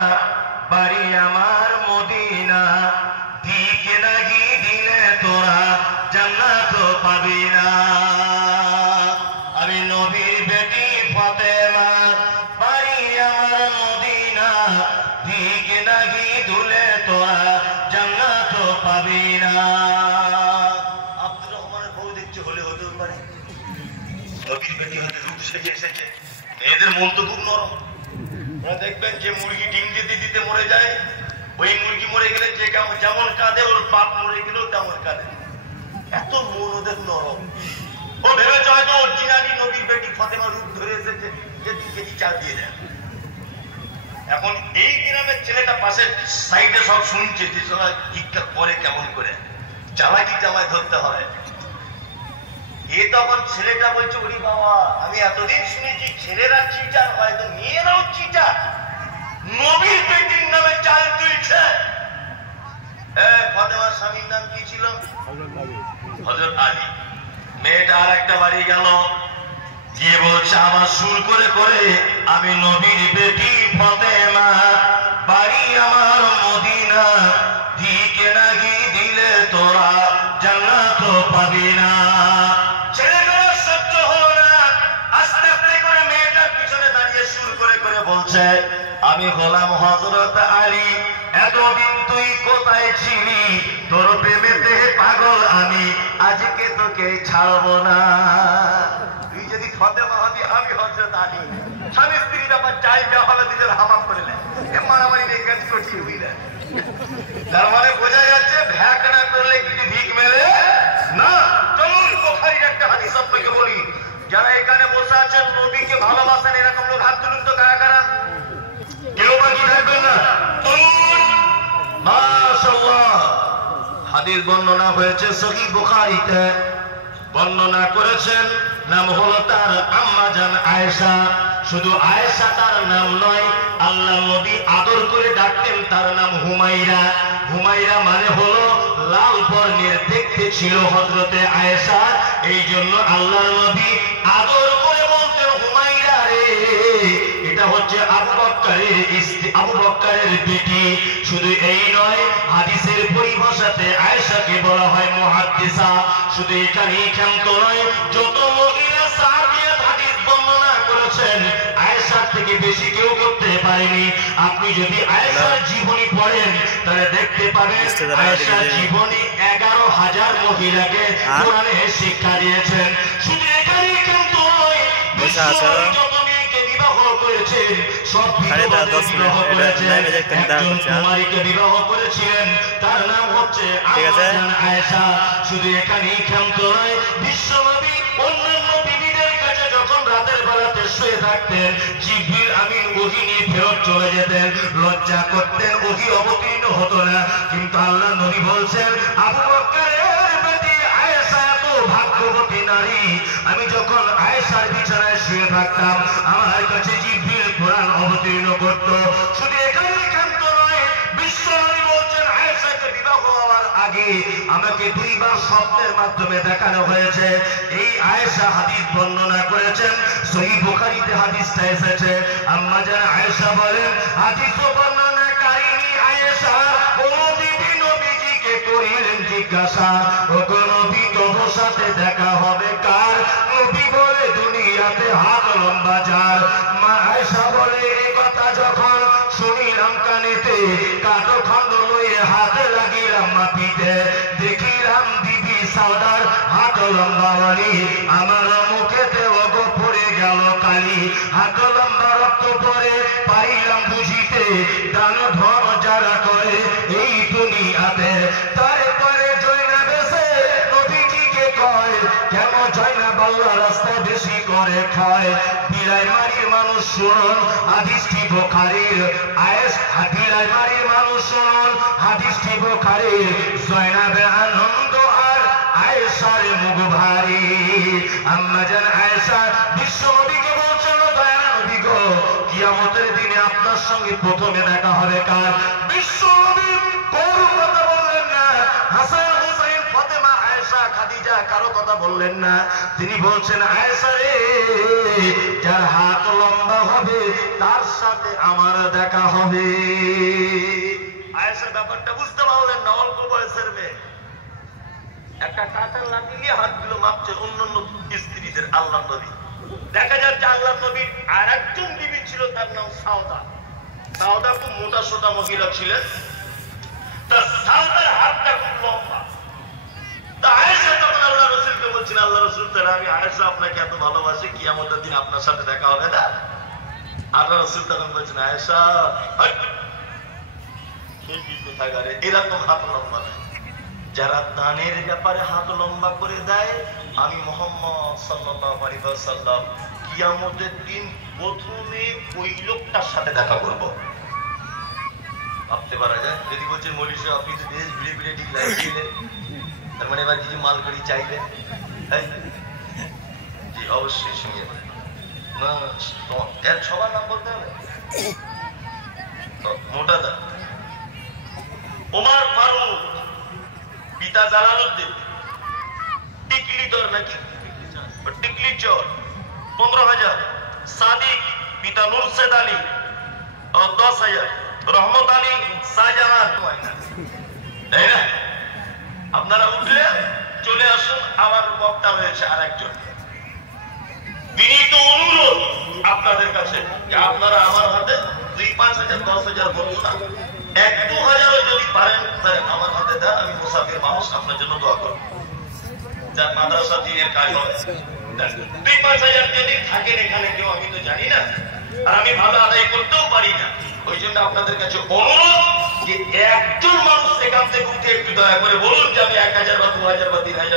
বাড়ি আমার মদিনা, দিকে নাগি দিলে তোরা জান্নাত পাবি না। আমি নবীর বেটি ফাতেমা, বাড়ি আমার মদিনা, দিকে নাগি দুলে তোরা জান্নাত পাবি না। আব্দুর রহমানের বউ দেখছে, হলে হতেও পারে নবীর বেটি হতে রূপ সেজে এসেছে। মেয়েদের মন তো খুব নরম। দেখবেন যে মুরগি ডিম দিতে দিতে মরে যায়, ওই মুরগি মরে গেলে যে যেমন কাঁদে, ওর বাপ মরে গেলেও তেমন কাঁদে। এত মন ওদের নরম। ও ভেবেছে হয়তো অরিজিনালি নবীর বেটি ফাতেমা রূপ ধরে এসেছে, যে 2 কেজি চাল দিয়ে দেয়। এখন এই গ্রামের ছেলেটা পাশের সাইডে সব শুনছে যে সবাই ভিক্ষা করে কেমন করে, চালাকি চালায় ধরতে হয়। এ তখন ছেলেটা বলছে, ওরে বাবা, আমি এতদিন শুনেছি ছেলেরা চিটার হয়, তো মেয়েরাও চিটার। নবীর বেটির নামে চাল তুলছে। ফাতেমার স্বামীর নাম কি ছিল? হযরত আলী। মেয়েটা আর একটা বাড়ি গেল, গিয়ে বলছে, আমার সুর করে করে আমি নবীর বেটি ফাতেমা, বাড়ি আমার মদিনা, দিকে নাগি দিলে তোরা জান্নাত পাবি না। বলছে, আমি হলাম হযরত আলী, এতদিন তুই কোথায় ছিলি? তোর প্রেমেতে পাগল আমি, আজকে তোকে ছাড়বো না। তুই যদি ফাতেমা হবি, আমি হযরত আলী। স্বামী স্ত্রীর আবার চাই যা হবে দুজন হামাম করে নেয়, মারামারি নিয়ে কাজ করছি। বুঝলেন? তার মানে বোঝা যাচ্ছে ভ্যাক না করলে কিছু ভিক মেলে না। চলুন বুখারীর একটা হাদিস আপনাকে বলি। যারা এখানে বসে আছেন নবীকে ভালোবাসেন, এরকম লোক হাত তুলুন তো। কারা কারা? কেউ বাকি থাকবেন না। মাশাআল্লাহ। হাদিস বর্ণনা হয়েছে সহিহ বুখারীতে। বর্ণনা করেছেন, নাম হলো তার আম্মা জান আয়েশা। শুধু আয়েশা তার নাম নয়, আল্লাহ নবী আদর করে ডাকতেন তার নাম হুমাইরা। হুমাইরা মানে হলো লাল বর্ণের, দেখতে ছিল হযরতে আয়েশা। এই জন্য আল্লাহ নবী আদর করে বলতেন, হুমাইরা রে। এটা হচ্ছে আবু বকরের বেটি। শুধু এই নয়, হাদিসের পরিভাষাতে আয়েশাকে বলা হয় মুহাদ্দিসা। শুধু এখানেই ক্ষান্ত নয়, যত মহিলা সাহাবিয়া হাদিস বর্ণনা করেছেন, আয়েশার থেকে বেশি কেউ করতে পারেনি। আপনি যদি আয়েশার জীবনী পড়েন, তাহলে দেখতে পাবেন আয়েশার জীবনী 11,000 মহিলাকে কোরআনে শিক্ষা দিয়েছেন। শুধু এখানেই ক্ষান্ত নয়, যত মেয়েকে বিবাহ করেছেন, সব কুমারীকে বিবাহ করেছিলেন, তার নাম হচ্ছে আয়েশা। শুধু এখানেই ক্ষান্ত নয়, বিশ্বনবী অন্যান্য বিবিদের কাছে যখন রাতের বেলাতে শুয়ে থাকতেন, জিবরিল আমিন ওহী নিয়ে ফেরত চলে যেতেন। লজ্জা করতেন, ওহী অবতীর্ণ হতো না। কিন্তু আল্লাহ নবী বলছেন, আবু বকরের বেটি আয়েশা এত ভাগ্যবতী নারী, আমি যখন আয়েশার বিছানায় শুয়ে থাকতাম, আমার কাছে জিবরিল কোরআন অবতীর্ণ করত। শুধু এখানেই ক্ষান্ত নয়, বিশ্বনবী বলছেন, আয়েশাকে বিবাহ হওয়ার আগে আমাকে 2 বার স্বপ্নের মাধ্যমে দেখানো হয়েছে। এই আয়েশা হাদিস বর্ণনা করেছেন, সহিহ বুখারীতে হাদিসটা এসেছে। আম্মা জান আয়েশা বলেন, হাদিস বর্ণনাকারিনী আয়েশা কোনদিন নবীজিকে করিলেন জিজ্ঞাসা, ও নবী, তোমার সাথে দেখা হবে কার? নবী বলে, দুনিয়াতে হাত লম্বা যার। মা আয়েশা বলে, এই কথা যখন শুনিলাম কানেতে, কাটো খণ্ড লইয়ে হাতে লাগিলাম মাটিতে, দেখিলাম বিবি সাউদার হাত লম্বাওয়ালি, আমার মুখেতে ওগো পড়ে গেল কালি, হাত লম্বা রক্ত পরে পাইলাম বুঝিতে, দান ধন যারা করে এই দুনিয়াতে। তারপরে জয়নাব এসে নবীজিকে কয়, কেন জয়নাব আল্লাহ রাস্তায় বেশি করে খায়? বিলাই মারির মানুষ শুনুন, হাদিসটি বুখারীর। বিলাই মারির মানুষ শুনুন, হাদিসটি বুখারীর। জয়নাবে আনন্দ আর আয়েশার মুখ ভারী। আম্মা জান আয়েশা বিশ্বনবীকে বলছেন, দয়ার নবী গো, কিয়ামতের দিনে আপনার সঙ্গে প্রথমে দেখা হবে কার? বিশ্বনবী কোন কথা বললেন না। হাসান হুসাইন ফাতেমা আয়েশা আয়েশা খাদিজা কারো কথা বললেন না। তিনি বলছেন, আয়েশা রে, যার হাত লম্বা হবে তার সাথে আমার দেখা হবে। আয়েশা ব্যাপারটা বুঝতে পারলেন না, অল্প বয়সের মেয়ে একটা কাঁটার লাঠি নিয়ে হাতগুলো মাপছে অন্যান্য স্ত্রীদের। আল্লাহ নবী দেখা যাচ্ছে, আল্লাহ নবীর আর একজন বিবি ছিল, তার নাম সাউদা। সাউদা খুব মোটা সোটা মহিলা ছিলেন। তা সাউদার হাতটা খুব লম্বা। তা আয়েশা তখন আল্লাহ রাসূলকে বলছেন, আল্লাহ রাসূল, তাহলে আমি আয়েশা আপনাকে এত ভালোবাসি, কিয়ামতের দিন আপনার সাথে দেখা হবে না? আল্লাহ রাসূল তখন বলছেন, আয়েশা এরকম হাত লম্বা নয়। যারা দানের ব্যাপারে হাত লম্বা করে দেয়, আমি মুহাম্মদ সাল্লাল্লাহু আলাইহি ওয়াসাল্লাম কিয়ামতের দিন প্রথমে ওই লোকটার সাথে দেখা করব। ভাবতে পারা যায়? যদি বলছেন মৌলভী সাহেব আপনি তো দেশ ভিড়ে ভিড়ে ঠিক লাগিয়েছিলেন, তার মানে এবার কিছু মাল করি চাইলেন? জি অবশ্যই শুনিয়ে না, এর সবার নাম বলতে হবে। মোটা দা ওমর ফারুক, পিতা জালালউদ্দিন, টিকলি চোর নাকি টিকলি চোর 15,000। সাদিক পিতা নুরশেদ আলী 10,000। রহমত আলী শাহজাহান। তাই না? আপনারা উঠলে চলে আসুন, আমার বক্তা হয়েছে আর একজন। বিনীত অনুরোধ আপনাদের কাছে যে আপনারা আমার হাতে 2-5,000 10,000 বলুন না, 1-2,000 যদি পারেন আমার হাতে দেন। আমি মুসাফির মানুষ, আপনার জন্য দোয়া করব। যার মাদ্রাসা দিনের কাজ হয় 2-5,000 যদি থাকেন এখানে কেউ, আমি তো জানি না, আর আমি ভালো আদায় করতেও পারি না। ওই জন্য আপনাদের কাছে অনুরোধ যে একজন মানুষ এখান থেকে উঠে একটু দয়া করে বলুন যে আমি 1,000 বা 2,000 বা 3,000